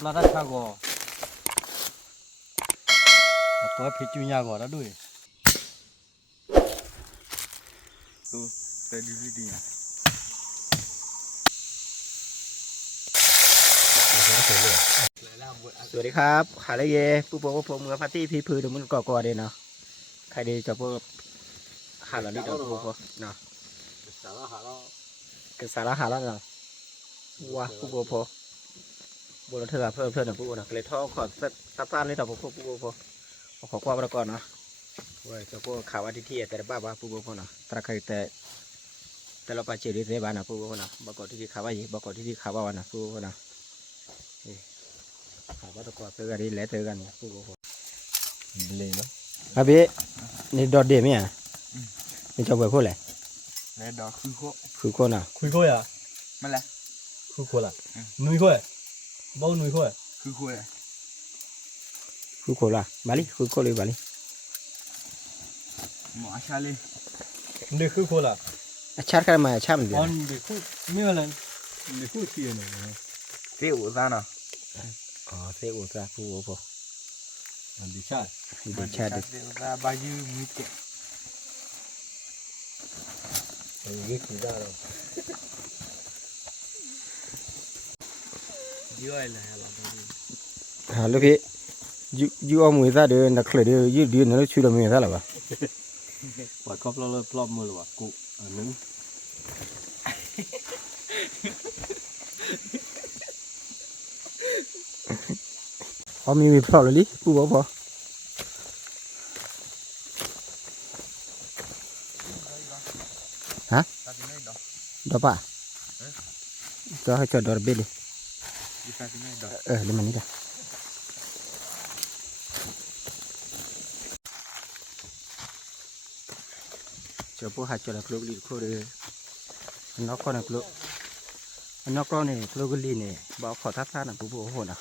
ปลาดัชกอตัวพิจูญาก่อแล้วด้วยตัวเตดิลิดีสวัสดีครับขาเลยเย่ผู้ปกครองเมืองพัทที่พี่พื้นมันก่อเด่นเนาะใครดีจะพวกขาเหล่านี้เนาะผู้ปกครองเนาะสาระหาเรา คือสาระหาแล้วเนาะว้าผู้ปกครองบนเธอเพิ่มนะผู้ปกครองเลยท้องขอตัดสั้นเลยต่อผู้ปกครองขอความประกอบเนาะว่าจะพวกข่าวอาทิตย์แต่ละบ้าว่าผู้ปกครองเนาะตราใครแต่เราไปเจอที่บ้านนะผู้ปกครองเนาะบอกก่อนที่ข่าวว่าอย่างบอกก่อนที่ข่าวว่านะผู้ปกครองเนาะข่าวว่าตะกอนเจอกันดีแล้วเจอกันผู้ปกครองเลยเนาะอาพี่นี่ดอดเดียมั้ยนี่จะเปิดคู่เลยแล้วดอกคือคนอ่ะคุยคุยอ่ะไม่ละคุยคุยละนุ้ยคุยบ้านุ้ยคุยคุยคุยคือคนละบาลีคือคนเลยบาลีหมอชาลีนี่คือคุยละชาติกันมาชาติมันเดียวอ๋อนี่คุยไม่อะไรนี่คุยที่ไหนเสียอุตส่าห์เนาะอ๋อเสียอุตส่าห์ผู้โอ้ดิชาดิชาดิบายูมิเกะนี่คือได้แล้วย้อยเลยล่ะฮะลูกพี่ยูเอามือซะเดินนักเลยเดินยืดนั่นแล้วช่วยเรามือซะหรอวะปล่อยครบแล้วปลอบมือหรอวะกูนึงอ๋อมีพลอเลยลิผู้บ่พอฮะดอกป่ะก็ให้จอดดอกเบลเลยมันนี่จ้ะเจ้าผู้หาจอดคลุกลีคลุกเลยนกก็นะคลุกนกก็เนี่ยคลุกลีเนี่ยบอกขอทักทายนะผู้บ่โหนะ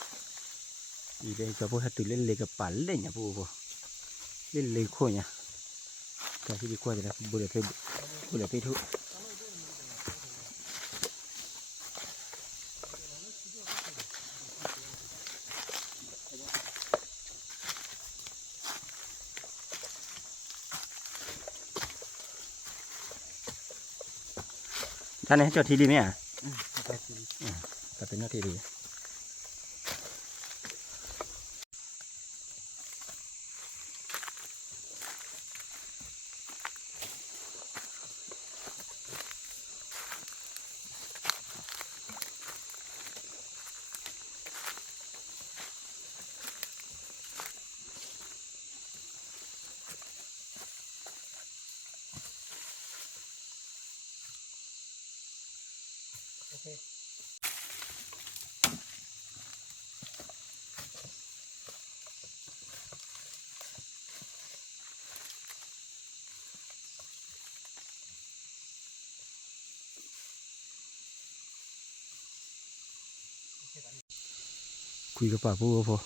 อีเดเจ้าผู้หาตุเล่นเลยกับปั่นเล่นเนี่ยผู้บ่เล่นเลยโค่เนี่ยก็ที่ดีกว่าจะได้บุเรไปทุท่านไหนจอดทีดีไหมอ่ะก็เป็นหน้าที่ดีคุยกับป้าผู้พอ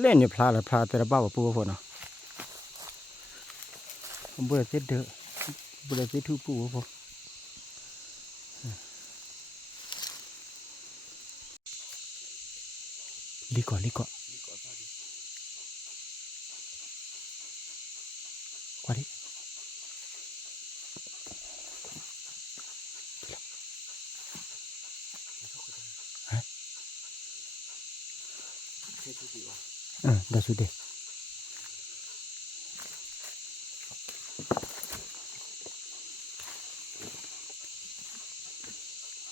เล่นเนี่ยพลาแต่ละบ้าว่าผู้พอเนาะบุเรไปเด้อบุเรไปทุผู้พอลีก่อนกว่าดิได้สุดเด็ด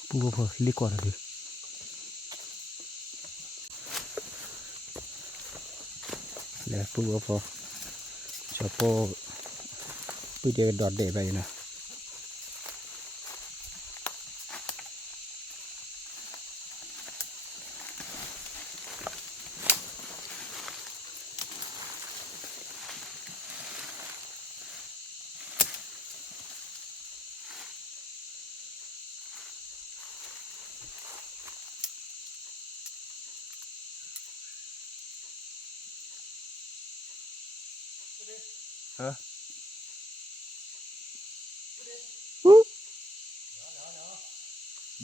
ผู้พอลีก่อนดิแล้วผู้พอชอบผู้เดียวดอดเดะไปนะ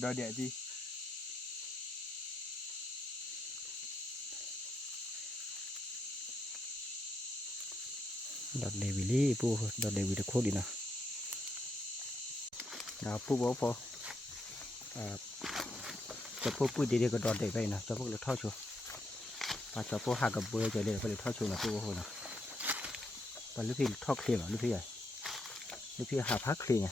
ดอเดียดี ดอทเลวิลี่ปูดอทเลวิลโคดีนะดาวปูบอกพอจะพูดพูดดีๆก็ดอทเด็กไปนะจะพูดเลยท่อชัวมาจะพูดหากับเบอร์จะเลยก็เลยท่อชัวนะปูบอกนะไปลูกพี่ท่อเคลียร์ลูกพี่ใหญ่ลูกพี่หาพักเคลียร์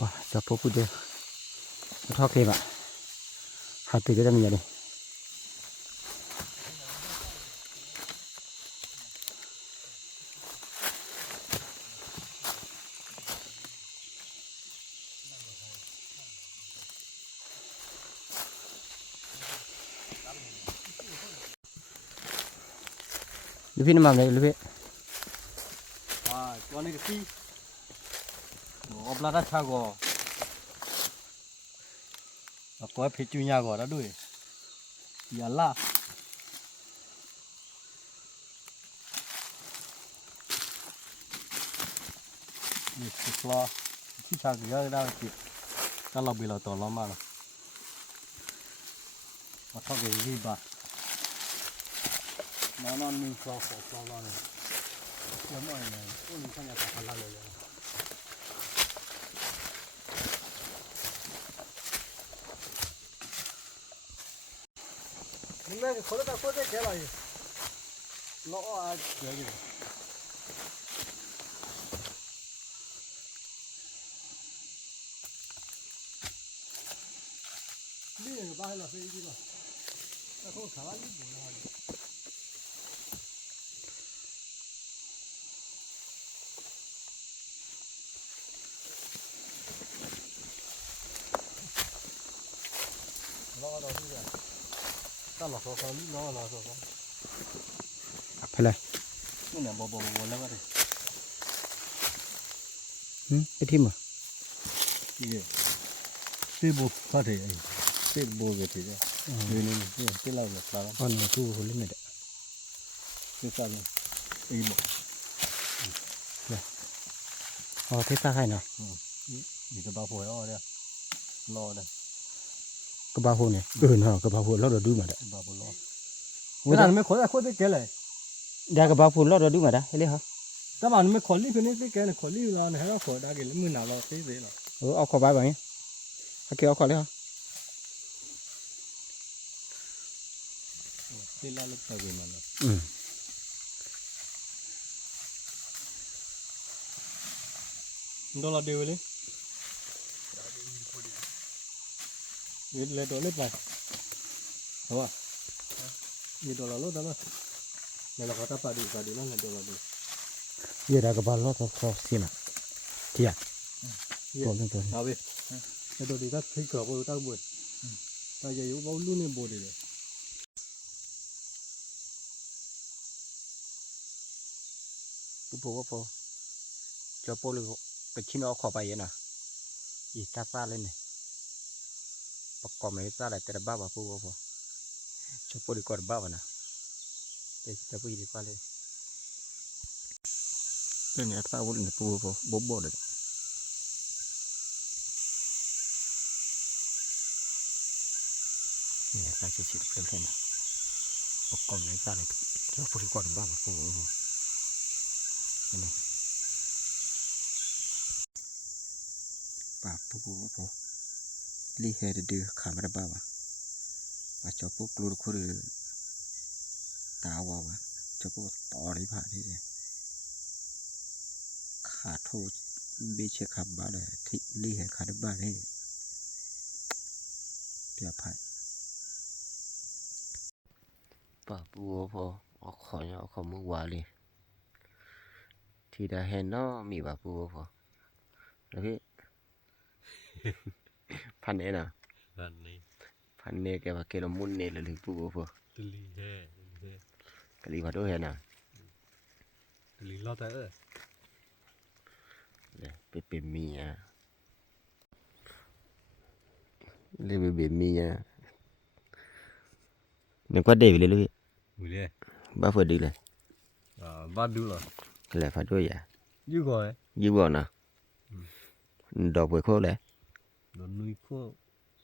ว้าจะพูดเดียวท่อเคลียร์อ่ะหาตื่นก็จะมีอะไรลูกพี่น้ำมันเลยลูกพี่ตัวนี้ก็ซีอบลาดชาโกก็เพชรจุญญาโกแล้วด้วยยาล่านี่สิคลอที่ชาเยอะได้สิถ้าเราไปเราต่อเรามาแล้วมาทอดกันที่บ้านนอนมีคลอขอคลอเราเนี่ยเดี๋ยวไม่เนี่ยอุ้ยข้างในตัดอะไรเลย你那个口袋到口袋开了，老啊，这个。你那个把那飞机了，那给我看了一部的话。老到这个。咱老说说，你老说说。ไปเลยนี่เนี่ยบ่แล้วก็ได้ไปทิมเหรอนี่เสียบุกเขาเถอะเสียบุกก็เถอะนี่เสียแล้วก็แล้วอ๋อเนี่ยตู้คนเล่นเนี่ยเสียแล้วอีบ่อ๋อเทสซาใครเนาะนี่ก็บ่พออ๋อเนี่ยรอได้กระบะหัวเนี่ยเนาะกระบะหัวเราดูมาได้บ่รอเวลาไม่ขอได้ขอได้แก่เลยเดี๋ยวกระบะหัวเราดูมาได้เฮ้ยเหรอแต่บ้านไม่ขอรีคนนี้สิแกเนี่ยขอรีเราเนี่ยให้เราขอได้กี่มื้อหน้าเราสิสิล่ะเอาขอไปบ่เนี่ยเอาเกี่ยวขอเลยเหรอสิแล้วลูกตะกี้มันดอลลาร์เดียวเลยเลยดอลลาร์ไปเอาวะนี่ดอลลาร์ดอลลาร์เนี่ยเราก็ต้องไปดูแล้วเนี่ยดอลลาร์ดูเยอะได้กระบะรถเขาเสียนะเจียตัวนึงตัวเอาไปเนี่ยตัวดีก็ทิ้งกรอบไว้ตั้งบนแต่ยังอยู่บ้านลุ่นเนี่ยบนเลยปุ๊บพอจะโปรเลยไปชิ้นเอาขอไปยังนะอีตาซาเล่นเนี่ยประกอบในซาอะไรแต่ละบ้าปุ๊บพอจะโปรดีกว่าบ้านะแต่จะพูดดีกว่าเลยเรื่องนี้ซาวุ่นเนี่ยปุ๊บพอบ๊อบเลยเนี่ยซาเฉียดเล่นนะประกอบในซาอะไรจะพูดดีกว่าบ้าปุ๊บพอเห็นไหมป่าปุ๊บพอลีเฮดดื้อขามาได้บ้าวะว่าจะพวกลูกคนตาวะจะพวกต่อได้ผ่านที่ขาโทษเบเชขับบ้าเลยที่ลีเฮขาได้บ้าเลยเปียผ่านป่าปุ๊บพอเอาขอมือวาเลยที่ได้เห็นเนาะมีป่าปุ๊บพอแล้วพี่พันเอ็นะพันเนแกว่าเกลมุนเนหรือปุ๊บพอกะลีพัดด้วยเห็นนะกะลีรอดแต่เนี่ยเป็นมีอ่ะเรียกเป็นมีอ่ะนึกว่าเดวิดเลยลูกมือเลยบ้าเฟิร์ดเลยบ้าดูเหรอเลยพัดด้วยอ่ะยูก่อนยูก่อนนะดอกบัวโคเลย lo nui ko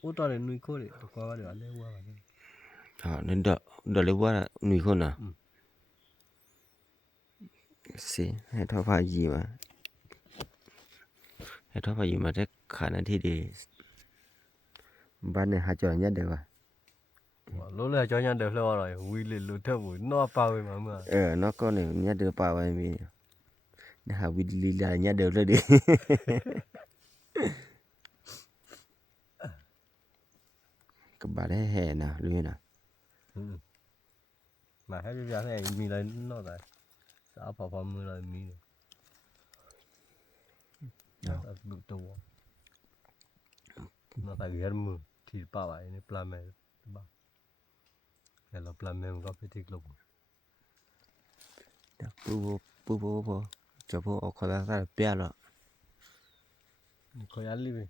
o to le nui ko le to ko ba de le wa ba de ဟာနင်တော့လေဘွားနွေခွန်းနာစီဟဲ့တော့ဖာကြီးမှာဟဲ့တော့ဖာကြီးမှာတဲ့ခါနေတီဘာနဲ့ဟာကြော်ညက်တယ်ပါ lo le cho nya de lo wa rồi wi le lo the wo no pa we ma ma နော်ကောနေညက်တယ်ပါဝိုင်းပြီနဟာဝီလီလာညက်တယ်လို့ဒီကဘာလဲဟဲ့နာလွေးနာ mà hết cái giá này mi lấy nó tại sao phò mưa là mi nó bị tù nó tại ghét mưa thì bảo vậy nên plan mẹ bảo cái là plan mẹ có phải thích lục ပူကျဖို့အခါလာပြရတော့ có ăn đi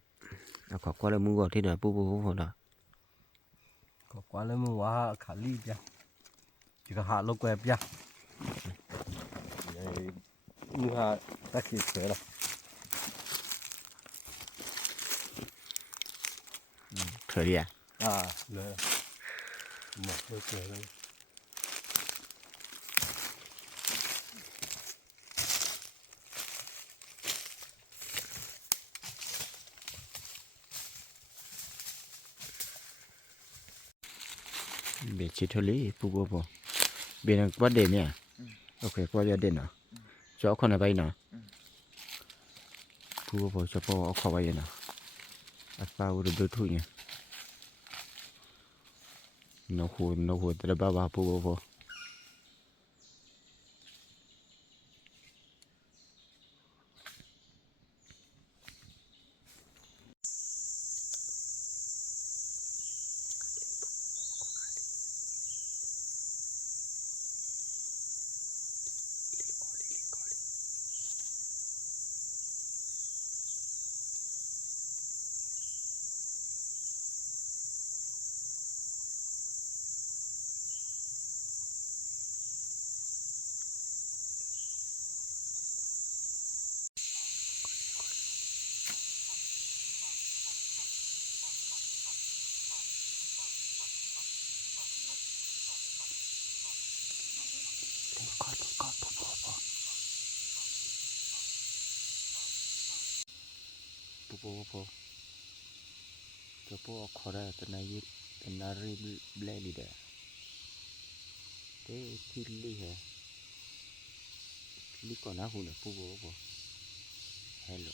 အခါကောလည်းမူကောထိတယ်ပူဟုတ်တာ có quá lên mưa quá khả ly chứ chỉ có hạ lục quẹp chứ như hạ ta khi sửa rồi เถอะดิอ่ะ rồi một đôi sửa rồi เบชิทอลี่ปูปูเบนกว่าเด่นเนี่ยโอเคกว่าจะเด่นเนาะจะเอาคนไหนไปเนาะปูปูจะพอเอาเข้าไปเนาะอัดปลาอุดดูทุ่งเนี่ยนกหูแต่ละบ้าปูปู ปูจะปูเอาขอได้แต่นายแต่นารีเบลลีเดอเต้ที่ลี่เหรอลี่ก่อนนะหุ่นปูฮัลโหล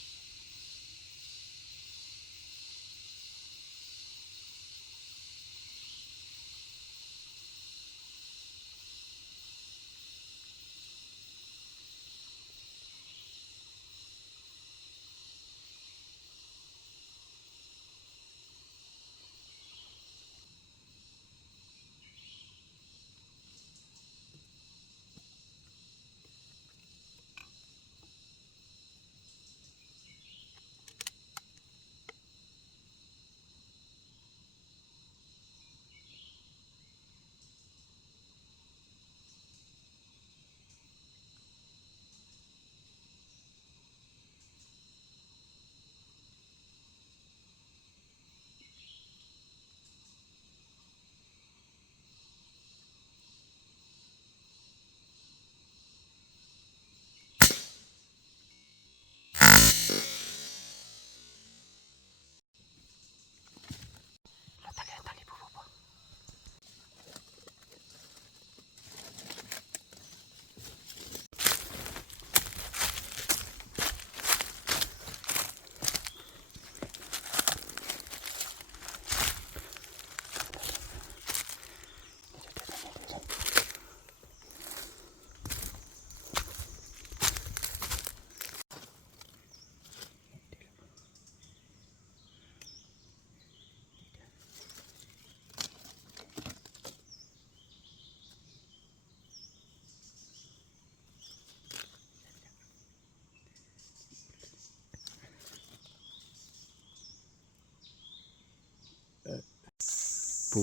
ปู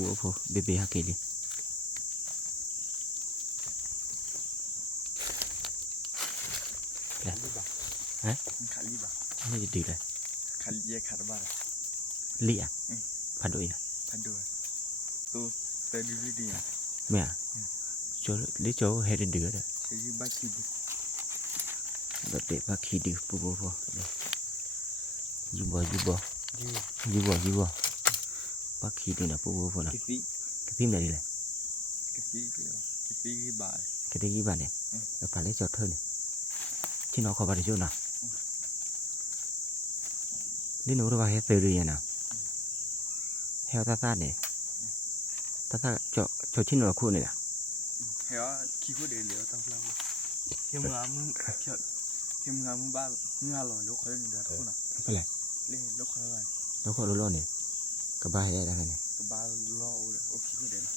เบเบฮักเกลีฮะ Khali ba. ไม่จะดีเลย Khali ye khar ba. lia phado ya Phado tu tadi dia mẹ cho lấy chỗ hay đến đứa đấy saya baki dia đợt để bác khi đi bố bố bố juba bác khi đi là bố bố nào kipi cái phim này đi này kipi giba cái đấy bạn này phải lấy giọt thơ này chứ nó có vào chỗ nào đi nấu được vào hết từ rồi nào heo ta này ta cho chín nó khu này à heo khi có để liều tao lao thêm ngắm ba ngalo lúc khỏi được không nào phải này lên lúc khỏi rồi nó có đồ này cả ba hay đang này cái ba lo rồi ok có để nào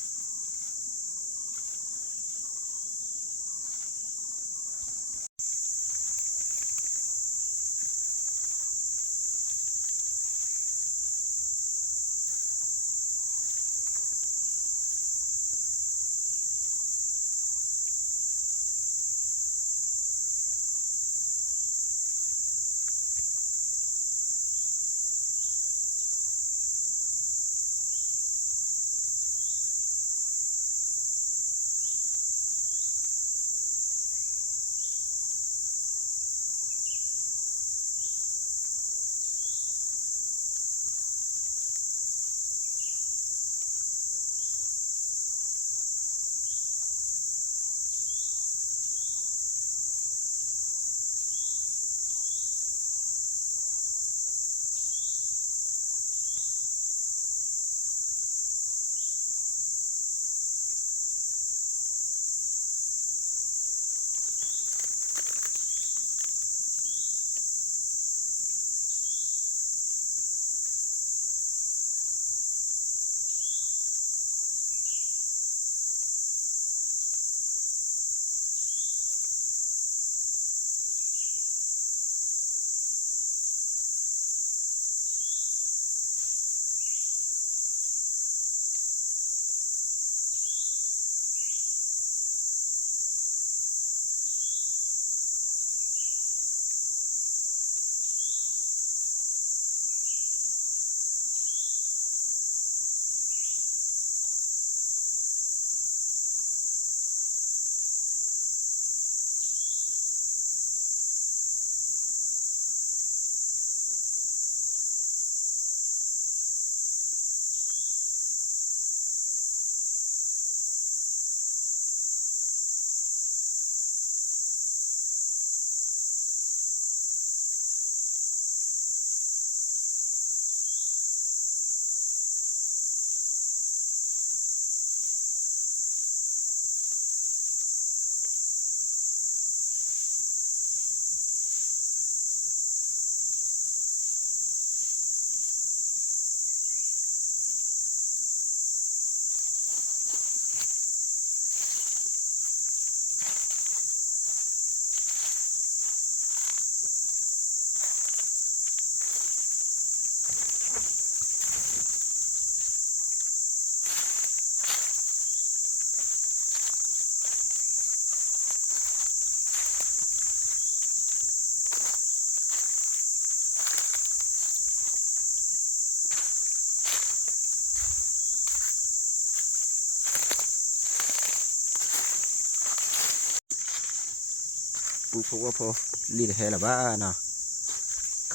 bố bố bố đi hay là ba nào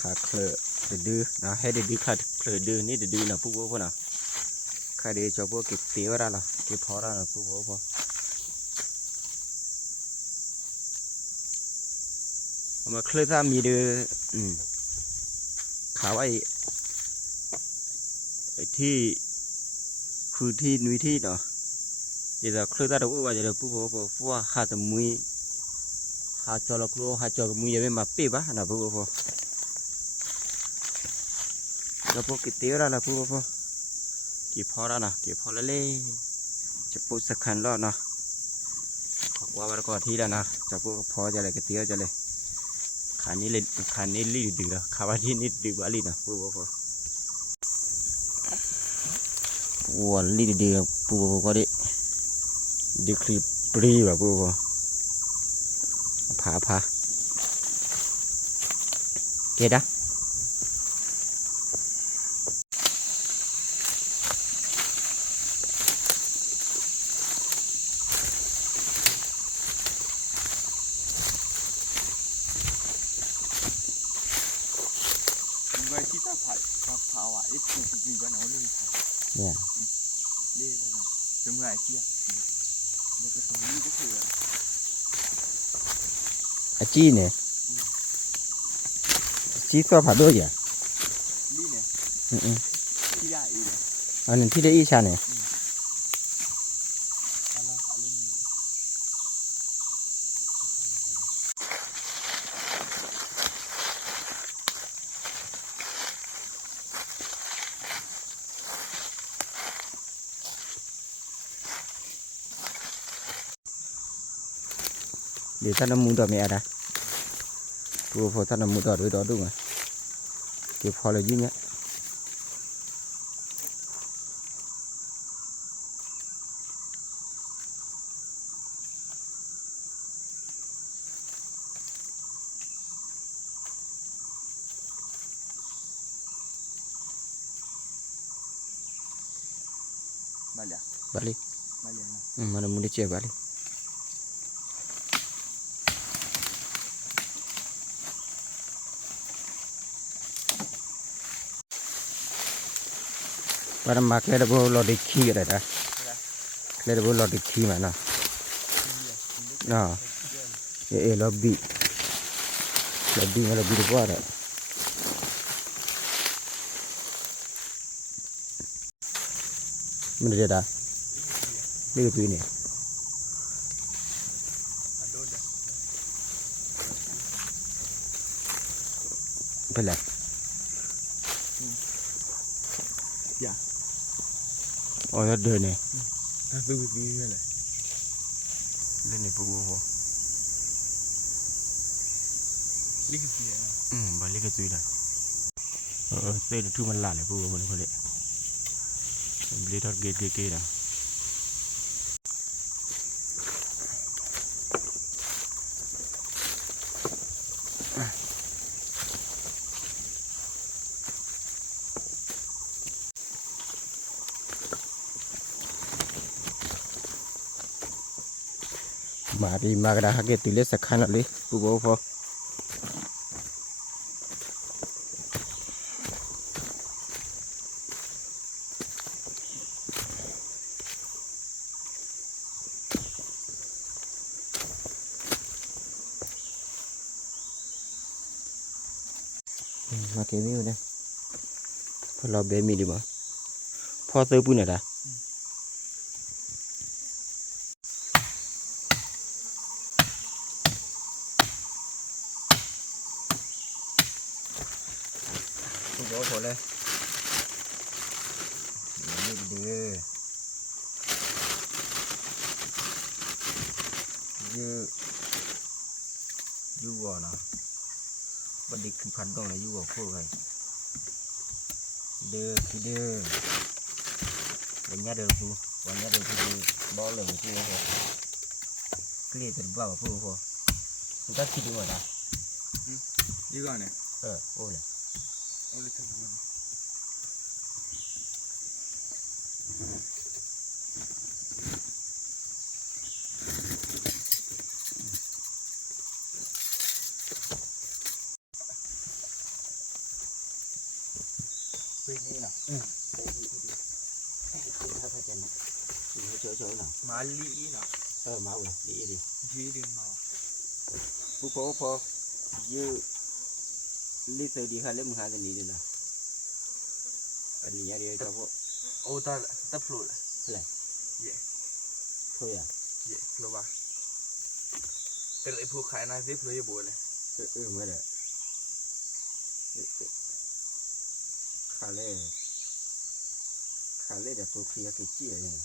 ขาเคลอดื้อนะให้ดื้อขาเคลอดื้อนี่ดื้อนะปุ๊บปุ๊บนะขาเดี๋ยวจะพวกกิเตี้ยวละล่ะกิพอละนะปุ๊บปุ๊บมาเคลอถ้ามีดื้อขาไอ้ที่คือที่นุ้ยที่เนาะเดี๋ยวเคลอถ้าเราปุ๊บว่าเดี๋ยวปุ๊บปุ๊บเพราะว่าหาจะมุ้ยหาจอละครัวหาจอมุ้ยยังไม่มาปีบะนะปุ๊บปุ๊บแล้วพวกกิเตี้ยวละปุ๊บปุ๊บกี่พอแล้วนะกี่พอแล้วเลยจะปุ๊บสักคันรอดเนาะขอว่าประกอบที่แล้วนะจะปุ๊บพอจะเลยกิเตี้ยวจะเลยคันนี้เลยคันนี้รีดดื้อแล้วคาว่าที่นี่ดื้อกว่ารีดนะปุ๊บปุ๊บว้ารีดดื้อปุ๊บปุ๊บก็ได้ดื้อคลิปปรีแบบปุ๊บปุ๊บพาเกด้า pháo à ít vì bạn nói luôn เนี่ย đi ra này chúng ngại chia để cái tàu đi cái cửa อาจี้เนี่ยจี้ตัวผัดด้วยอ่ะ đi này อืม đi lại đi này อันนั้นที่ได้อีชาเนี่ย khả lên เดี๋ยวท่านน้ำมูดต่อไม่อะไรกูพอท่านน้ำมูดต่อด้วยต่อดุ้งอ่ะเก็บพอเลยยิ่งเนี้ยbalik บาลี balik nah มันน้ำมูดเจี๊ยบบาลีวันนั้นมาแค่เดบลอดิคีอะไรนะแค่เดบลอดิคีมาเนาะเนาะล็อบบี้มาล็อบบี้ดีกว่าเลยมันจะได้เรียกปีนี่เป็นไร อ๋อเดินเนี่ย tapi begini lah เล่นในปูหัว lagi dia lah บาลีก็จุยเลยเต้นทุ่มันหลาเลยปูคนนี้คนเละบลีทอดเกตนะมาดีมากระดาษเกตตุเลสสักขันเลยปูโบพอมาเก็บวิวนะพอเราเบมีดีมั้ยพอซื้อปุ่นอะไรปูโบพอเลยนี่ดียูวัวนะบัดดิคือพันต้องเลยยูวัวคู่เลยคือเด้อวันนี้เดินปูบอลเลยปูพอเคลียร์ตัวบ้าปูพอมันก็คิดดูว่า juga nih โอ้ย oleh teman begini lah ถ้าพระจันทร์เฉยๆหน่อย mali lah มาเลยดี jadi mau ผู้พอยื้อลิตรดีค่ะเล่มหาจะนี้ดีนะอันนี้เดี๋ยวจะพวก oh tak flow lah อะไร ya ถ้วยอ่ะ ya flow bah terus khai nasi flow ya boleh ไม่ได้ขาเล่เดี๋ยวตัวเคลียร์กี่จี้อะไรเนี่ย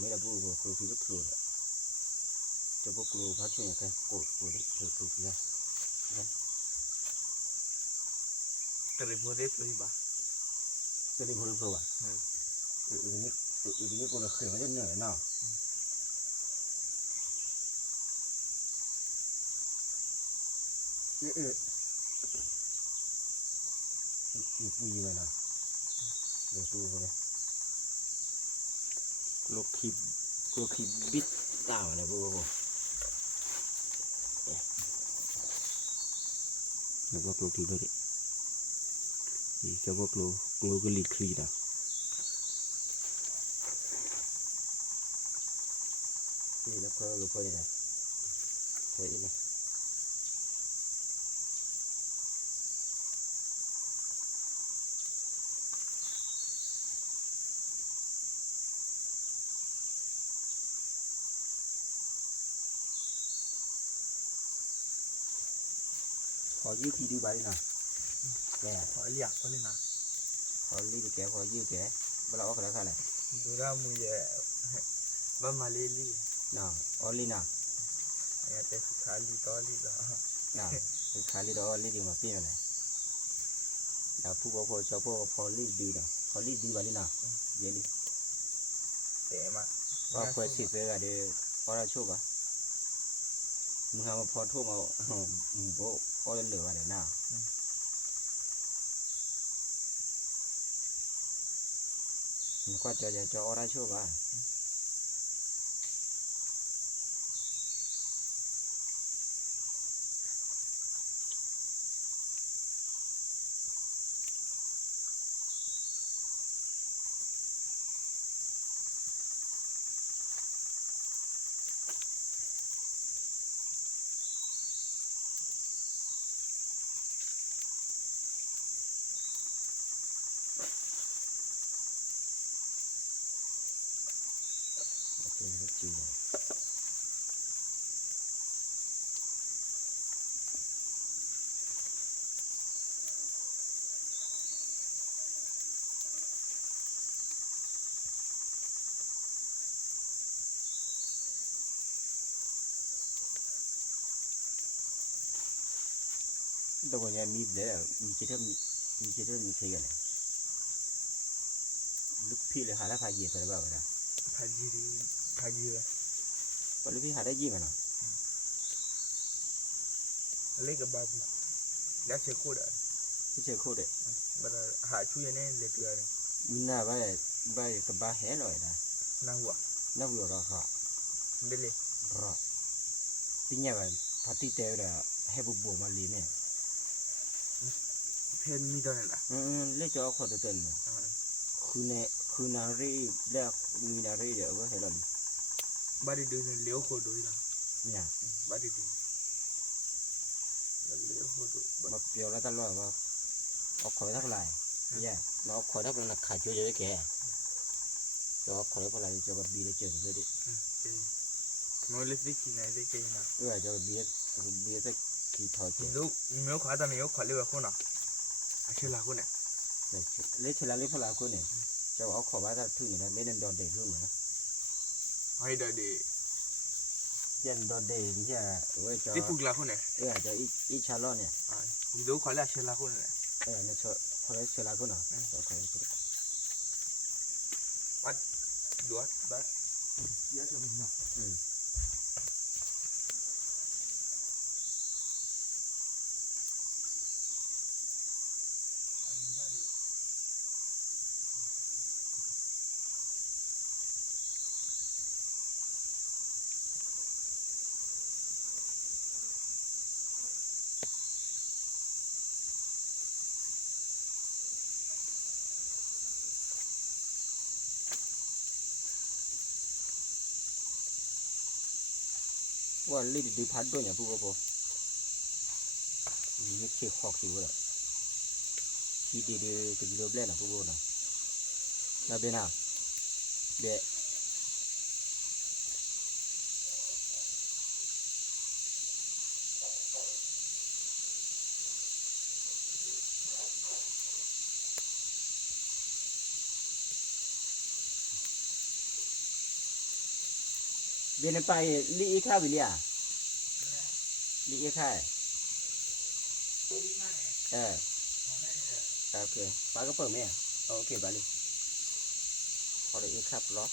ไม่ได้พูดว่าครูพี่ก็ครูอ่ะจะพวกครูพักช่วยกันโกรธเธอครูเคลียร์ terus boleh flow bah จะได้พูดครูอ่ะนี่กูเลยเขียนมาจนเหนื่อยเนาะปุยเลยนะเดี๋ยวสู้เขาเลยกลัวขีบิดตาอะไรพวกแล้วก็กลัวขีด้วยดิ นี่เจ้าพวกกลัวก็ลีดคลีนะนี่แล้วก็รู้เพื่อนอะไรเพื่อนอะไรพอยืดทีดูไปนะแก ขอเรียกเขาเลยนะ พอรีบแกพอยืดแกเวลาออกแล้วค่ะแหละ ดูด้ามือแย่บ้ามาเล่ลี่ น่ะออลลี่น่ะ ไอ้แต่สุดท้ายลีต่อลีละ น่ะคือขาลีดออลลี่ดีมาเปลี่ยนเลยแล้วผู้พอชอบพอรีบดีนะพอรีบดีไปนี่นะเยลี่ แต่มา ว่าควายสิบเลยอะเดี๋ยวพอเราชูป่ะมึงทำมาพอทุ่มเอาโบ้ก็เหลืออะไรน่ะมันก็จะอะไรชูป่ะโอเคก็จีตัวคนนี้มีเบลมีเชื่อมีใช่กันเลยลูกพี่เลยหาได้พายเยี่ยมไปบ้างนะ พายีพายีเลย ก็ลูกพี่หาได้ยี่มันนะ เล็กกับบาบูยาเชโคดอ่ะ ที่เจอโคตรเด็ด บัดหาช่วยเนี่ยเล็กเกิน มีหน้าใบกับบ้าแห่เลยนะ น่าหัว น่าเบื่อรอค่ะ เดลี่ รอที่เนี่ยมันพัดที่เตะเลยให้บุบมาลีเนี่ย เพนมีตัวนั่นอ่ะ เล่นจอขอตัวเต็มคือนารีเรียกมีนารีเดี๋ยวก็เห็นแล้ว บาดีดูเนี่ยเลี้ยวโคดูละ เนี่ย บาดีดูเลี้ยวโคดู มาเปรียวแล้วตลอดว่าเอาขอทับลายเนี่ยเราขอทับลายขายเยอะๆแกจอขอทับลายจอกับบีได้เจอเลยดิ โมเลสติกินไหนได้กินนะ จอบีจะขี่ถอดเจ ลูกมีขวาแต่มีขวาเลี้ยวคนอ่ะอาเชลาคนเนี่ย เล่นเชลาเล่นพลาคนเนี่ยจะเอาขอว่าถ้าถึงเนี่ยเล่นดอนเดย์รุ่นนะ ให้เดี๋ยวดี เล่นดอนเดย์ไม่ใช่เว้ยจอ ที่ฟุกลาคนเนี่ย จะอีชาร์ลอเนี่ย มีลูกขวาเลี้ยวเชลาคนเนี่ย เนี่ยขอเล่นเชลาคนเนาะโอเค วัดดูวัดบัดเยอะจังเลยเนาะ ว่าเล่นดีพัดด้วยเนี่ยพวกพอนี่เชี่ยขอกสิวะที่ดีก็ดีเบลนะพวกนะน่าเป็นอ่ะเบะเบนไปลีอีข้าววิเลียลีอีข้าวโอเคปลาก็เปิดไหมอ่ะโอเคไปเลยพอเลยอีข้าวล็อก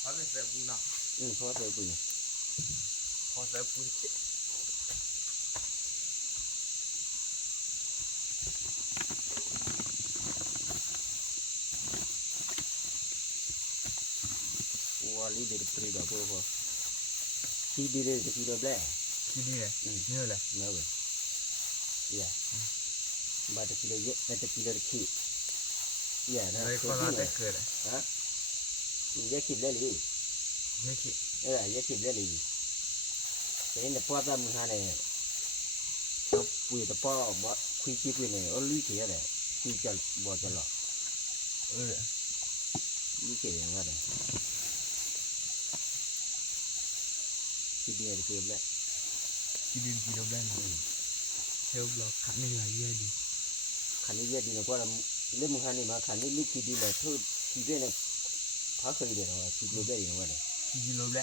เขาเป็นแบบบูน่ะ เพราะว่าเปิดปืน เขาแบบบูเจ็บ ว ว่าลีเดอร์ปรีดอกพอที่ดีเลยที่เราแบล็ ที่นี่เลยเนื้อเลย เนื้อเลยบาดที่เราเยอะบาดที่เราขี้นะ เลยคนละแต่เกิด ฮะเยอะขี้ได้เลย เยอะขี้ เยอะขี้ได้เลยแต่เนี่ยพ่อทำมือหาเนี่ยเราปุ๋ยแต่พ่อบ่คุยขี้ปุ๋ยเนี่ยเอาลุยขี้อะไรคุยจะบ่จะหลอกลุยขี้อย่างไรขี้เดียร์เกินแล้ว ที่ดินที่เราได้เทลบล็อกขันในหลายเยอะดี ขันนี้เยอะดีนะเพราะเราเล่นมือหันนี่มาขันนี้ลิขิตดีเลยทุกทีเดียวเนี่ยพักคนเดียวนะทีเดียวได้ยังไงเนี่ย ที่ดินเราได้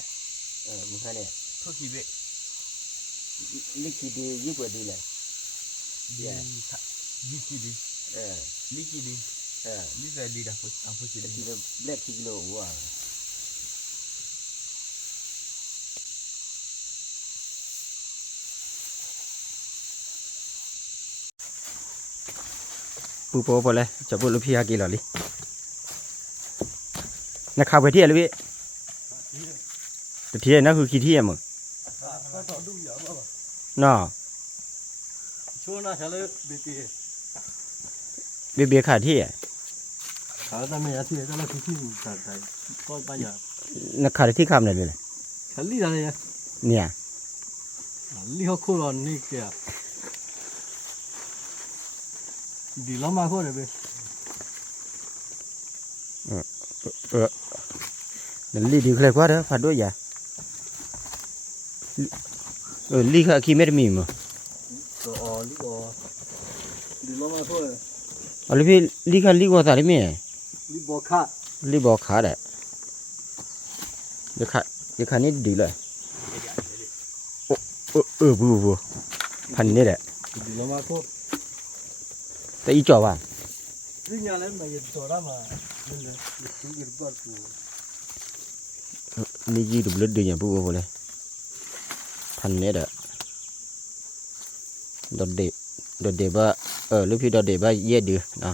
มือหันเนี่ย ทุกทีเบะ ลิขิตดียิ่งกว่าดีเลย ลิขิดีลิขิดีลิขิดีดาฟุตอังฟุตสิ ทีเดียวเล็กทีเดียวว้าปูโป้พอเลยจะพูดลูกพี่ฮากิหรอลินักข่าวไปเที่ยวเลยพี่แต่เที่ยวนั่นคือขี้เที่ยวมั้งน่ะ ช่วงหน้าฉันเลยเบียร์ เบียขาที่ ขาแต่ไม่อยากที่จะมาที่ขาดใจก็ไปอย่า นักข่าวที่คำไหนเลย ฉันรีอะไรเนี่ย รีเขาคู่ร้อนนี่แกดีแล้วมาคู่เลยเบ้นั่นลีดีเลยกว่าเด้อผัดด้วยอย่าลีเขาขี้ไม่ได้มีมั้ง ดีแล้วมาคู่เลย อะไรพี่ลีเขาลีกว่าตาได้ไหม รีบอกขาด ลีบอกขาได้เดี๋ยวขานี่ดีเลยบูพันนี่แหละ ดีแล้วมาคู่ แต่อีจ่อว่ะ นี่ยังเล่นมาเย็นตัวละมาเล่นเลยยิ่งยิ่งบ้ากู นี่ยี่ดูเลือดดีอย่างบูเลยพันนี่แหละดอดเดบ้าลูกพี่ดอดเดบ้าเย่ดื้อนะ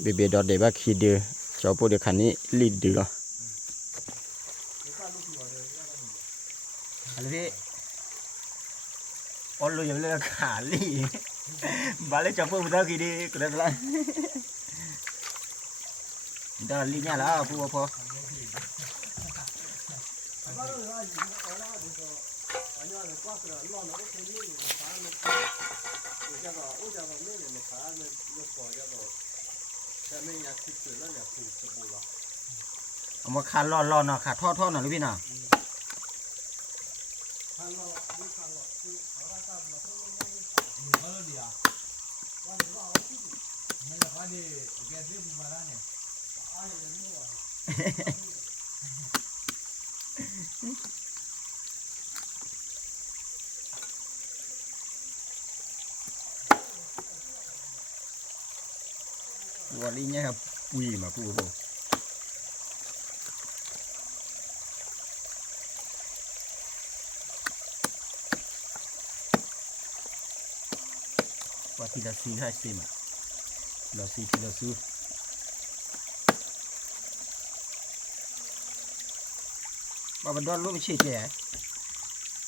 เบดอดเดบ้าขี้ดื้อชอบพวกเด็กขันนี้ลีดดื้ออะไรพี่อ๋อรู้ยังเลือกขาลีบาเลยจับพวกมันได้กี่ดีก็ได้ละได้ลีเนี่ยแล้วพวกพอเอามาคันร้อนๆเนาะขาดทอดๆหน่อยลูกพี่น่ะวันนี้เนี่ยครับปุยมาพูดว่าทีละซีให้ซีมาเราซีทีละซูว่ามันดอนรู้ไม่ใช่แก่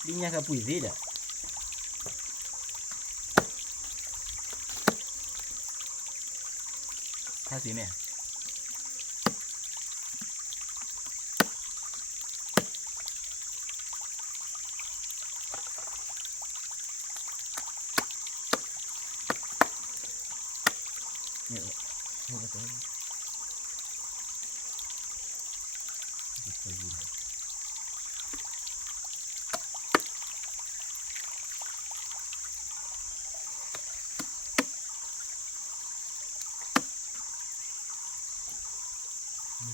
ดิเนี่ยครับปุยซีเด้อถ้าสีเนี่ยเนี่ยโอ้โหตัวนี้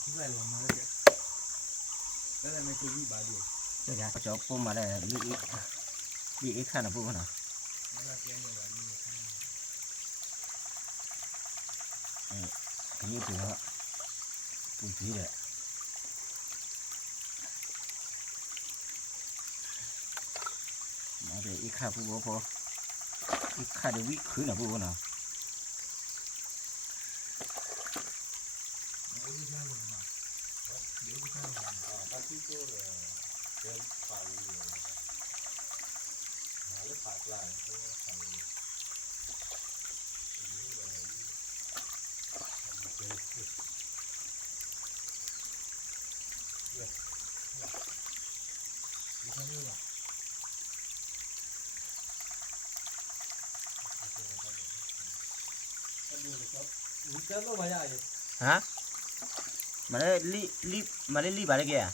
ที่ไหนลงมาแล้วเนี่ยแล้วไม่เคยมีบาดเดียว เจ้าจะเอาปุ่มมาได้ลีกข้านะปุ่มนะนี่ถือว่าปุ๋ยสีเลยมาได้อีกข้าปุ่มพออีกข้าเดี๋ยววิคืนนะปุ่มนะ ฮะมาได้รีบมาได้รีบอะไรแกอ่ะ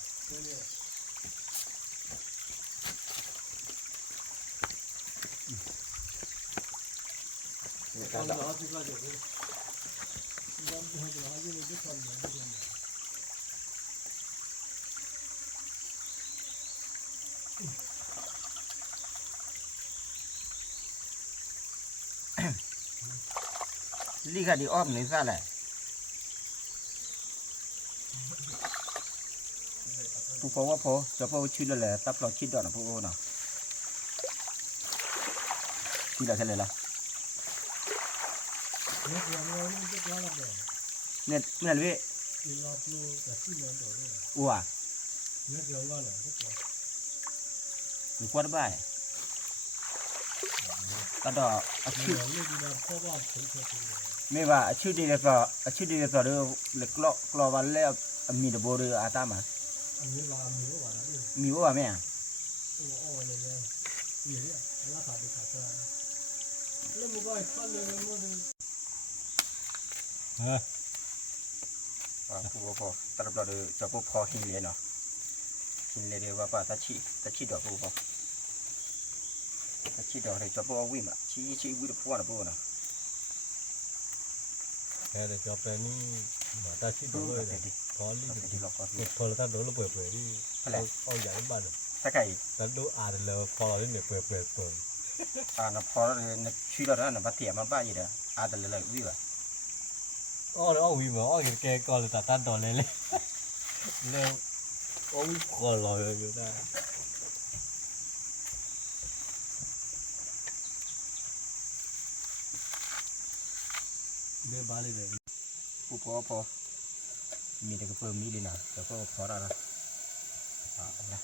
รีกันดีอ้อมหนึ่งซะแหละผู้พอว่าพอจะพอชื่อแล้วแหละตับเราคิดดอกนะผู้โอ้เนาะชื่ออะไรกันเลยล่ะเนี่ยเมื่อไหร่อ้วหรือควดบ้ายตัดดอกชื่อไม่ว่าชื่อดีเลยเปล่าชื่อดีเลยเปล่าเดี๋ยวเล็กล้อวันแล้วมีแต่โบเรืออาตามามีว่าไหมอ่ะผู้พอตัดเราเดี๋ยวจะผู้พอหินเลยเนาะหินเลยเดี๋ยวว่าป่าตาชีดอกผู้พอตาชีดอกเลยจะผู้วิ่งอ่ะชีวิ่งผู้นะผู้เนาะแต่จอบแต่นี่มาตาชิดเลยพอรีบพอแล้วถ้าโดนเราเปิดที่เอาใหญ่บ้านเลย ถ้าไก่ แต่ดูอ่านเลยพอเราเนี่ยเปิดตัว นะพอเนี่ยชื่อเราเนี่ยบัตรเทียมันบ้าอยู่เด้อแต่เลยวิ่งอ่ะ อ้อเลยอ้อวิ่งมาอ้อแกก่อนเลยตัดตันต่อเลยแล้วอ้อวิ่งพอลอยอยู่ได้เดินบ้านเลย ผู้พอมีแต่กระเพื่อมมีดีนะแต่ก็พอแล้วนะ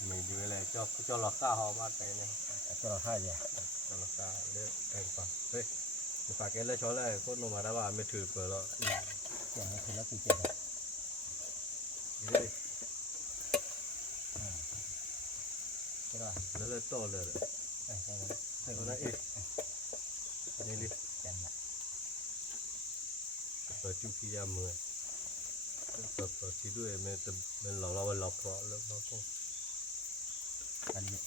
ไม่อยู่เลยเจ้าหลอกข้าหอมาแต่เนี่ย ก็เราท่าเนี่ย เจ้าหลอกข้าเลี้ยงปะเฮ้ยฝากแกเลยช้อนเลยโคตรโนมาได้ว่าไม่ถือเปิดแล้วอย่างนี้คือแล้วคือเจ็บใช่ป่ะ แล้วเลยโตเลยใช่ใช่ก็ได้เอ๊ะนี่ดิ จันละ เปิดจุกี้ยามมือเปิดที่ด้วยมันหลอกเราหลอกเพราะแล้วก็อันนี้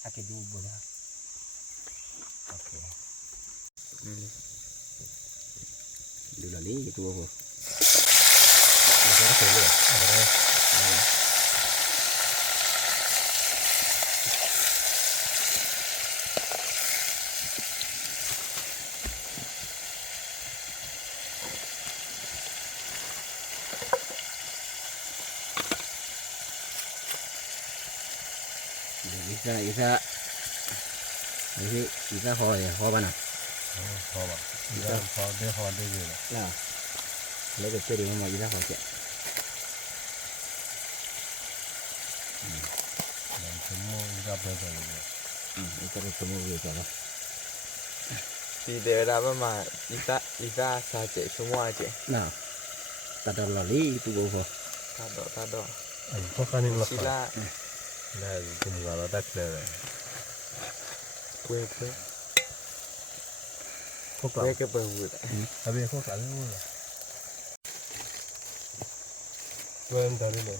ถ้าเกิดดูบุญนะโอเคดูหน่อยนี่ตัวผมมันก็เสร็จเลยอีซ่าหอยบ้านอ่ะพอป่ะอีซ่าพอได้หอได้เลยน่ะแล้วก็เจอดีมาอีซ่าหอยแกชั่วโมงอีซ่าเปิดเลยอีซ่าเป็นชั่วโมงอยู่จ้ะปีเดียวได้ประมาณอีซ่าซาเจชั่วโมงเจน่ะตัดดอกลอรี่ตัวพอตัดดอกไอ้พวกนี้เราชิล่าแล้วกุมเราได้เลยเว้ยพวกเราก็เปิดวุ้ยอะไรพวกเราเว้นตอนนี้เลย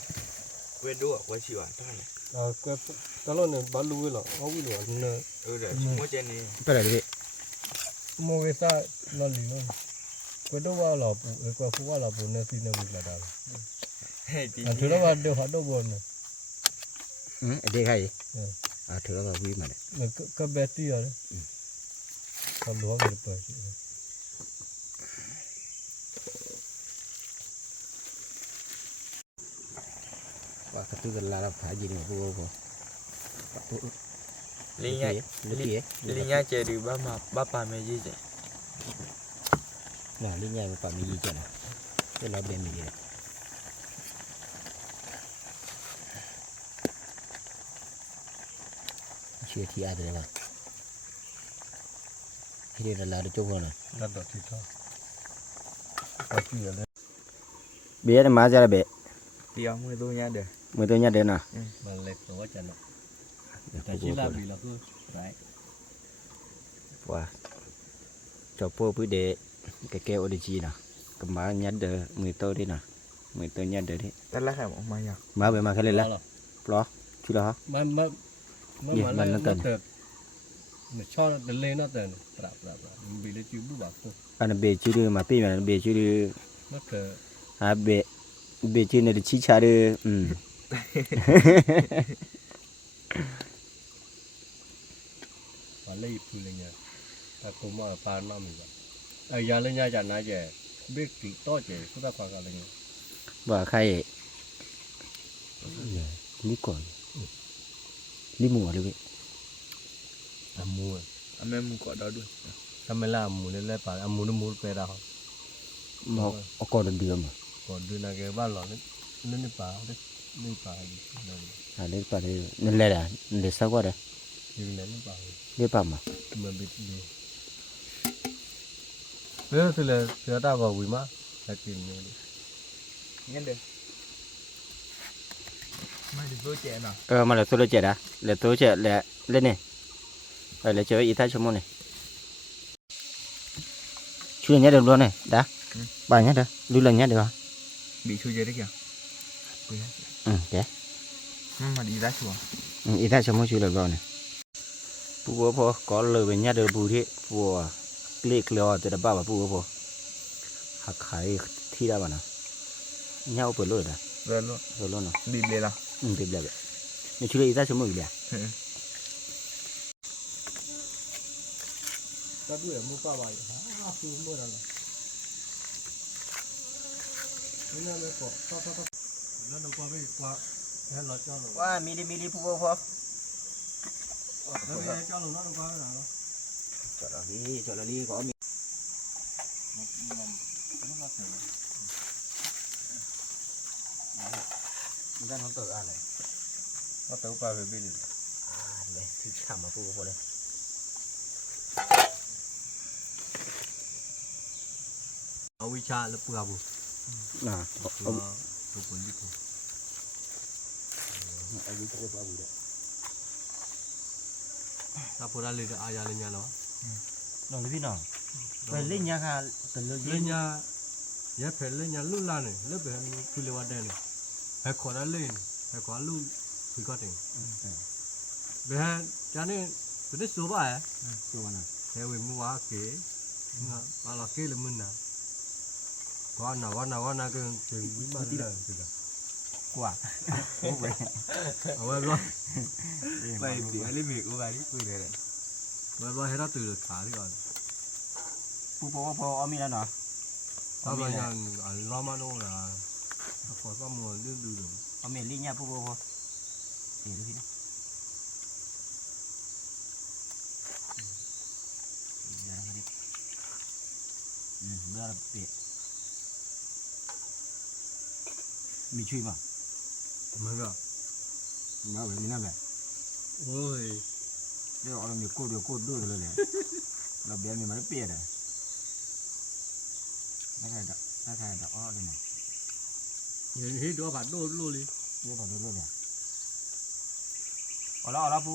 เว้ยด้วยเว้ยชิวะท่านก็ตลอดเนี่ยบาลูวิหรอเอาวิหรอเนี่ยเดี๋ยวชั่วโมงเจนี่ไปไหนดิโมเวซ่าลอลีโน่ก็ดูว่าเราก็พูดว่าเราปูเนี่ยที่เนี่ยวิลาดาอันที่เราว่าเดี๋ยวหาดูบนเนี่ยเด็กใครถือว่าวิ่งมาเนี่ยมันก็เบตตี้อะไรทำรั้วมันเปิดว่ากระตุ้นกันลาเราขายยินพวกลิงย่าเจดีบ้าป่าไม่ยี่เจน่ะลิงย่าบ้าป่าไม่ยี่เจนะเป็นเราเบนมีเลย เชื่อที่อะไรบ้างที่เรียนอะไรได้จบกันนะ ดัดดอกที่ท้อก็ชื่ออะไร เบี้ยเนี่ยมาจะอะไรเบี้ย Tiang mưa tôi nha được. มือตัวเนี้ยเดินน่ะ มันเล็กแต่ว่าจะหนักแต่ชิลาบีเราคือไร ว่าจบพวกพื้นเดะแกโอดีจีน่ะกับมาเนี้ยเด้อมือโตดิน่ะมือตัวเนี้ยเด้อดิ Tất là không mà nhỉ. มาไปมาแค่เลยละปลอชื่อละฮะ มันเติบมันชอบเดินเล่นน่าเติบปรับมันบีเลยจิ้วบุบกู อันนั้นเบชื่อมาปีมันเบชื่อ มันเกิด เบชื่อเนี่ยชิชาดือว่าเล่พูดเลยเนี่ยถ้ากูมาปานมามีแบบยาเล่นยาจัดนายแก่เบิกติโต้เจ๋กูตะควากันเลยเนี่ย ว่าใครลิก่อนลิมัวเลยเว้ย อามู Anh em có đó đuôi. ทำไมล่ะอามูเนี่ยป่าอามูนี่มูไปแล้ว มอเอาก่อนเดือม ก่อนดูนะแกบ้านเราเนี่ยนี่ป่านี่ป่าอยู่นั่น เด็กป่ะเด็กนั่นแหละเด็กสักว่าเด้ อยู่ไหนนี่ป่า เด็กป่ะมา มันบิดดีเรื่องที่เลยเสือตาบอกวิมาจะกินเนี่ย Nghe được. Mày được tôi trẻ nào. มาเลยตัวเจ็ดอ่ะเลยตัวเจ็ดเลยเล่นเนี่ยไปเลยเจออีท่าชั่วโมงเนี่ยช่วยเนี้ยเดี๋ยวรู้เนี่ยด้าไปเนี้ยเดี๋ยวดูเลยเนี้ยเดี๋ยว Bị chui dây đấy kìa. Ok. Mà đi ra chùa. Ý ta cho mỗi chuyện được rồi này. Bố bố có lời về nhà được bù thế, bùa click leo từ đập vào bố bố. Hạc khải thi ra bạn nào. Nhau vừa lôi đã. Rồi luôn. Rồi luôn nào. Bị bề nào. Bị bề vậy. Nhưng chú ý ta cho mỗi chuyện. ก็ดูอย่างมุกป้าไปฟูมือนั่นแหละนี่นั่นเลยปะต่อแล้วเราก็ไม่กว่าแล้วเราเจ้าหลง Wow, mili bố bố. แล้วเราเจ้าหลงนั่นเราก็ไม่หนาเนาะ Cho là đi có mi. นี่เราเสือ Ra nó tự ăn này. เราเสือปลาไปบิน Đây, thì thảm mà bố bố đây. เอาวิชาแล้วปูอาบุ Nè, เอาบุญญี่ปุ่น ông đi chơi bao giờ. ถ้าพูดอะไรจะอายาเลยเนี่ยเนาะ Nó là cái nào? Về lên nhà hà, từ lên เลยเนี่ยยัดเพลเลยเนี่ยลุ่นล้านเนี่ยแล้วแบบคุยเลยว่าเด่นเนี่ยให้ขอได้เลยให้ขอลุ่นคุยก็ถึงแบบจานนี้เป็นได้สูบอ่ะ Cho bạn nào. เฮ้ยมึงว่าเก๋มาหลอกเก๋เลยมึงนะว่าน่าก็ถึงวิมานเลยสิครับ Quả. เอาไว้รอ Mày bị lấy việc của bà đi cười này. ไว้รอให้เราตื่นขาที่ก่อน Bố ông mi là nó. ถ้ามันยังล้อมาโน่ละขอซ้อมมือดื้อ Ông mi lên nhà bố. Để được không? Bây giờ bị mi chui vào มันก็ mà về mi nào vậy โอ้ย đây gọi là mi cột đôi rồi này là bé mi mà nó bịa này nó khai đã o đây này เห็นเห็นตัวผัดโดนรู้เลย đưa vào đôi này ở đó bố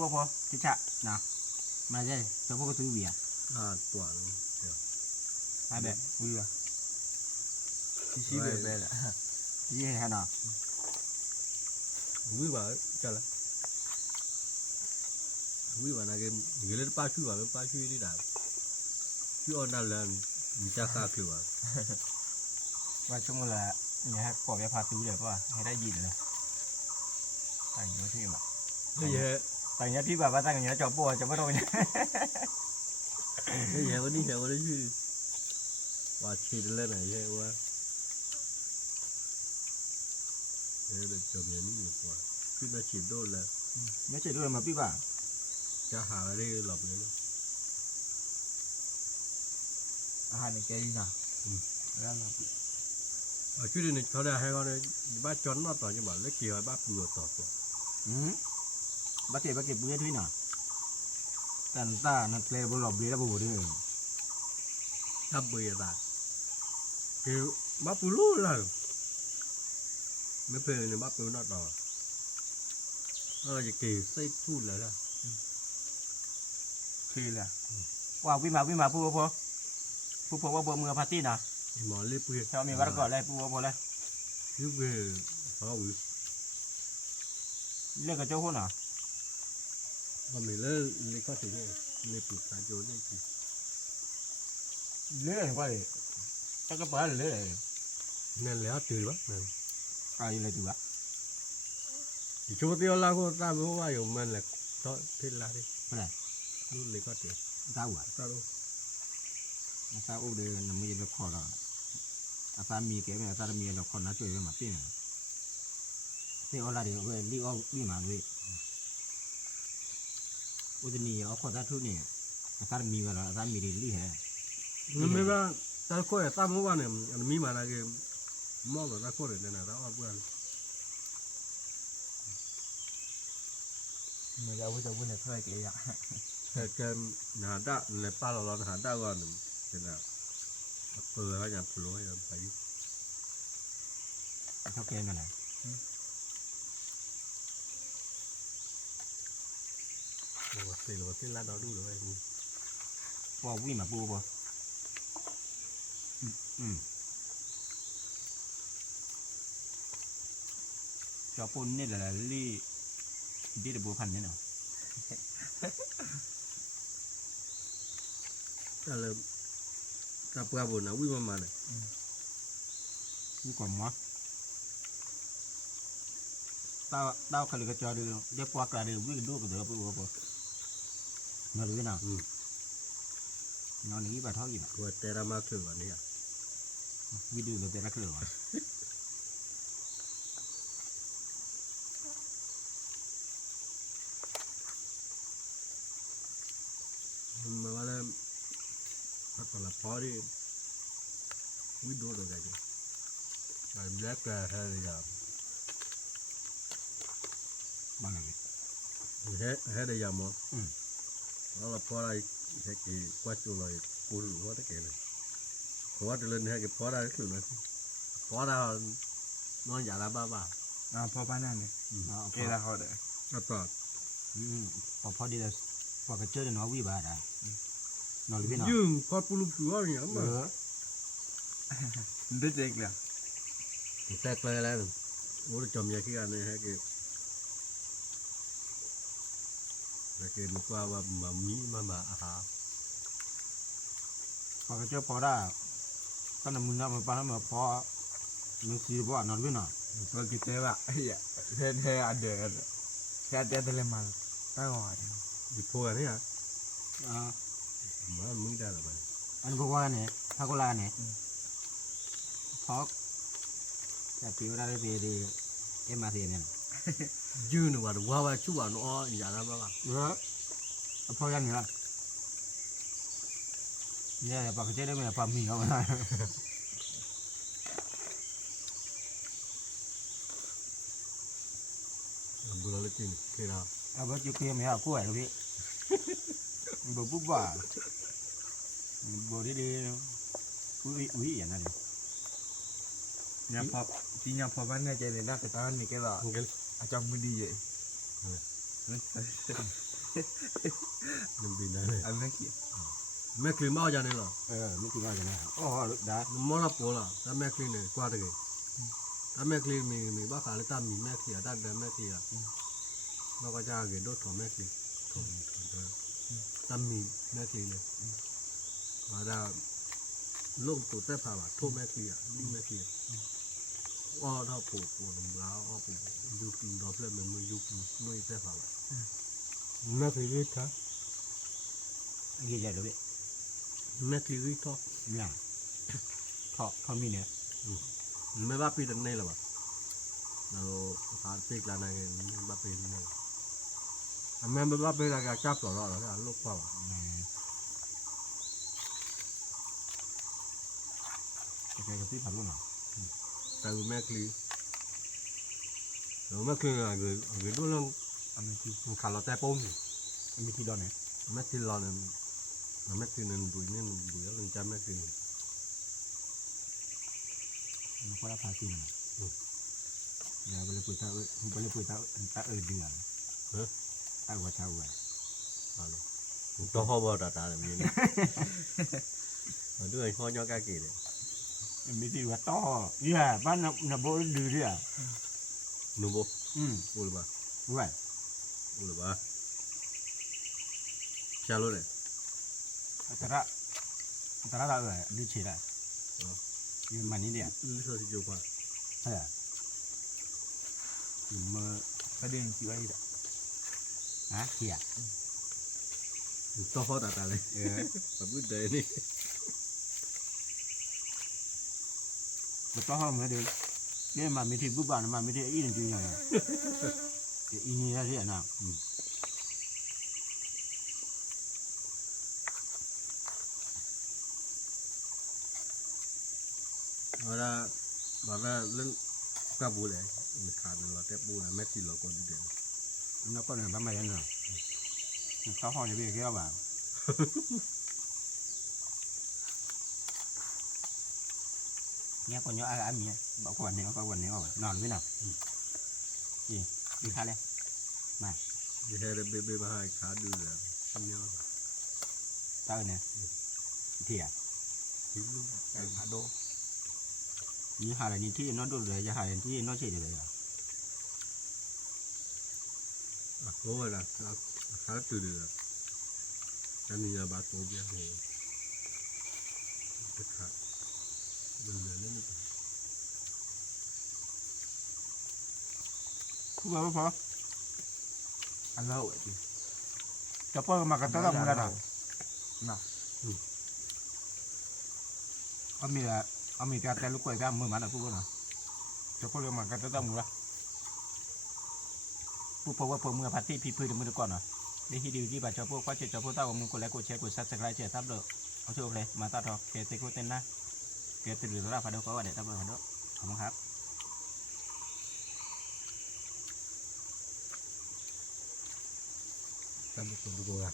cái chạ nào mà đây cho bố có thứ gì à ตัว hai bè vui à Xí bề bề là. gì hay nào วิ่งมาจะละวิ่งมานะแกเงี้ยเลยป้าช่วยว่าป้าช่วยที่ไหนช่วยเอานั่นเลยมีจ้าข้าคือว่า và chung là nhà quả cái phá tứ để qua hayได้ยินเลยแต่งนี้ที่แบบ เฮ้ย แต่งนี้ที่แบบว่าแต่งนี้จอบบัวจะไม่โดน เฮ้ยวันนี้ชื่อว่าชีดเล่นไหนเฮ้ยว่าเฮ้ยเดี๋ยวจบอย่างนี้อยู่กว่าขึ้นมาฉีดโดนแล้ว nhớ chạy đuôi mà biết bảo จะหาอะไรหลบเลย Hai này kia đi nào. Ra là ช่วยดูหน่อยเขาได้ให้เขาเนี่ยบ้านจอนมาต่อจังหวะเล็กเกี่ยวบ้านปูต่อตัว bác kể bữa thứ nào แต่ตานั่นเลยบนหลบเลยแล้วบูดเลย ทับเบียดาคือบ้าปูรู้เลยไม่เป็นเนี่ยบ้าปูนอดต่อจะกี่ใส่ทูดเลยนะ คือแหละว่าวิ่งมาพูดพอว่าเบอร์มือพาร์ตี้นะ หมอเล็บเพื่อ ชาวมีวัดก่อนเลยพูดพอเลย คือเพื่อเขาวิ เรื่องกับเจ้าหุ่นอ่ะ ก็มีเล่เล็กก็ถึงเล็บปูตาโจนี่คือ เรื่องว่าเลยเจ้าก็เปิดเลย นั่นแล้วตื่นวะนั่น อะไรเลยตัว ช่วงที่เราก็ตามว่าอยู่มันแหละตอนที่ลาดิ อะไร นู่นเล็กก็ถึง ตาหัว ตาดู ตาอุ้เดินน้ำมือจะคอเราอาซามีแกไม่อาซามีเราคนน่าช่วยมาเปลี่ยนเที่ยวอะไรเดี๋ยวเลยรีบวิ่งมาเลยอุตนี่เอาคนตาทุนี่อาซามีเวลาอาซามีรีแฮ ไม่ว่าตาโค้ยตามว่าเนี่ยอันมีมาแล้วก็มองตาโค้ยเนี่ยนะเราเอาเพื่อน เมื่อจะวุ่นเนี่ยเท่าไรกี่อย่าง แต่แกหาได้ในป้าเราหาได้ก่อนเป็นแบบเปิดเขาอย่างพลุยไป เขาแกมาไหน โอ้สิโลที่ร้านเราดูเลย ว่าวิ่งมาปูป่ะชอบปุ่นนี่แหละลี่ดีเดบัวพันนี่เนาะ แต่เลยตาปลาบนนะวิ่งมาเลย นี่ก่อนมั้งตาเขาเลยกระจายดูเดี๋ยวปวกกระเดือวิ่งดูกันเดี๋ยวปูป่ะมาดูนะนอนนี้ไปเท่าอีกนะ ว่าแต่เรามาคือวันนี้อ่ะ วิ่งดูเลยแต่ละเครื่อง มาว่าแล้วตอนละพอดีวิ่งดูตัวใหญ่ไอ้แบล็กแกเฮ้ยยา บ้างไง เฮ้ยได้ยามั้งแล้วเราพออะไรเฮ้ยกี่กว่าจุเลยกูรู้ว่าได้เกี่ยเลยเพราะว่าจะเล่นเฮ้ยกี่พอได้คือเลยพอได้นอนอย่าละบ้า พอป้านั่นเนี่ยเกล้าเขาเด้อ ก็ต่อ พอดีเลยพอกระเจิดน้องวิ่งบ้าได้นอนหรือวิ่งนอน ยืมพอปูลูกผัวอย่างนั้นมา ได้เจ๊กเลย แตกเลยแล้วโอ้ยจอมยาขี้กันเลยฮะกี่แต่กี่นึกว่ามามีมาอาหาร พอกระเจิดพอได้ตอนนั้นมึงน่ะมันปานนั้นมาพอมึงซีบ่นอนวิ่งนอน เมื่อกี้เจ๊ว่าเท่อันเดินแค่เจ๊เลยมาตั้งหอย ดิพัวนี่ฮะ อ่า มามึงได้หรือเปล่า อันก็ว่าเนี่ยถ้าก็ลาเนี่ยพอกแต่ปีเวลาได้ปีดีมาเสียเนี่ย ยืนว่าชั่วน้ออย่างนั้นบ้าง พอยังไงล่ะเนี่ยปากเจ๊ได้ไหมปากมีเขาไหม บุรุษจริงคือเรา เอาไปจุกเพียงไหมครับคู่ไหวลูกพี่บ่ปุ๊บบ่าบ่ดีอุ้ยอย่างนั้น เนี่ยพอจริงเนี่ยพอป้าเนี่ยเจ๊เลยน่าจะตอนนี้แกหรออาจารย์มือดีเลย มันบินได้เลย อันนั้นเกี่ย แม่คลีนมาเอาจานนี่หรอ ไม่คิดว่าจะนะอ๋อได้ มอลปูล่ะถ้าแม่คลีนเนี่ยกว่าตะกี้ถ้าแม่คลีนมีบ้าขาเลยตามมีแม่คลีนด้านเดิมแม่คลีนเราก็จะเกิดโดดถอแม่คลีนถอตามมีแม่คลีนเนี่ยมาได้ลงตัวแต่ผ่าแบบทั่วแม่คลีนนี่แม่คลีนอ้อถ้าปูลงแล้วอ้อปูยูกินดอกเล็บเหมือนมือยูกินนุ่ยแต่ผ่าแบบแม่คลีนริท่า กี่ใจลูกพี่ แม่คลีนริท่า เนี่ยทอมีเนี่ย ไม่ว่าปีนั้นนี่หรอวะเราหาปีกลานาเงินบ้าปีนี่แม่ไม่ว่าปีละก็จับหล่อหรอลูกเปล่า โอเคกับพี่ผัดลูกหน่อย แต่แม่คลีแม่คลีอะไรเกิดดูเรื่อง อันนั้นคือ ขาเราแต่ปุ่ม มีที่ดอนไหน แม่ที่รอเนี่ยแม่ที่นั่นบุยแล้วลงจำแม่ที่ มันก็รับภาษีนะอย่าไปเลยปุยตาไปเลยปุยตาตาเดือดตาหัวเช้าไว้ ต้องห่อบ่ตาตาเลยมีนี่ด้วยห่อยอกากีเลย มีที่ว่าต่อเนี่ยบ้านน่ะบ่ดื้อเด้อ หนูบ่อุลบา ไว้ อุลบาชาโลเลย แต่ละดื้อเฉยละอยู่มันนี่เดียว ลิโซที่จูปา ใช่อยู่มือ ประเด็นคือว่าอีก เขี่ย ต้องห่อตาตาเลยแบบบุดเดนี่ มันต่อห้องเหมือนเดิมเนี่ยมามีที่บุบบานมามีที่อีนึงจริงอย่างอีนี่ได้ที่น่ะ มาเล่นกับบูเลยมีขาดเราแต่บูนะแม่ที่เราก็ดีเด่น nó có này bám mày ăn rồi có hoa để bây giờ vào nhé con nhỏ ai ăn nhé bảo quần này rồi nòn với nào gì đi khai lên mày ยี่ห้อเบมาให้ขาดูเลยชิ้นเนาะ tao này thiệt ชิ้นลูก หาโด như hai là nhìn thi nó đôi rồi hai là thi nó chỉ được rồi โอ้ยนะขาตื่นเลยอันนี้บาโต้เบียร์เลยขาดูเลยนี่ cứ vào vào อันเล่าอ่ะจี cho po mà cái tao làm ra nào น่ะ ông mì cái lúc quay ra mưa mà là phụ nào cho po mà cái tao làm ra phụ po qua po mưa phát thị phi phi được mưa được còn à để khi điều gì bà cho po qua chuyện cho po tao mưa của lại của che của sát sạch lại che táp đượcเอาช่วยเลยมาตาทอเกติโกเต้นนะเกติหรือเราพาดูก็ว่าเดี๋ยวตาเบอร์พาดูขอบคุณครับ ทำเป็นตัวดูกัน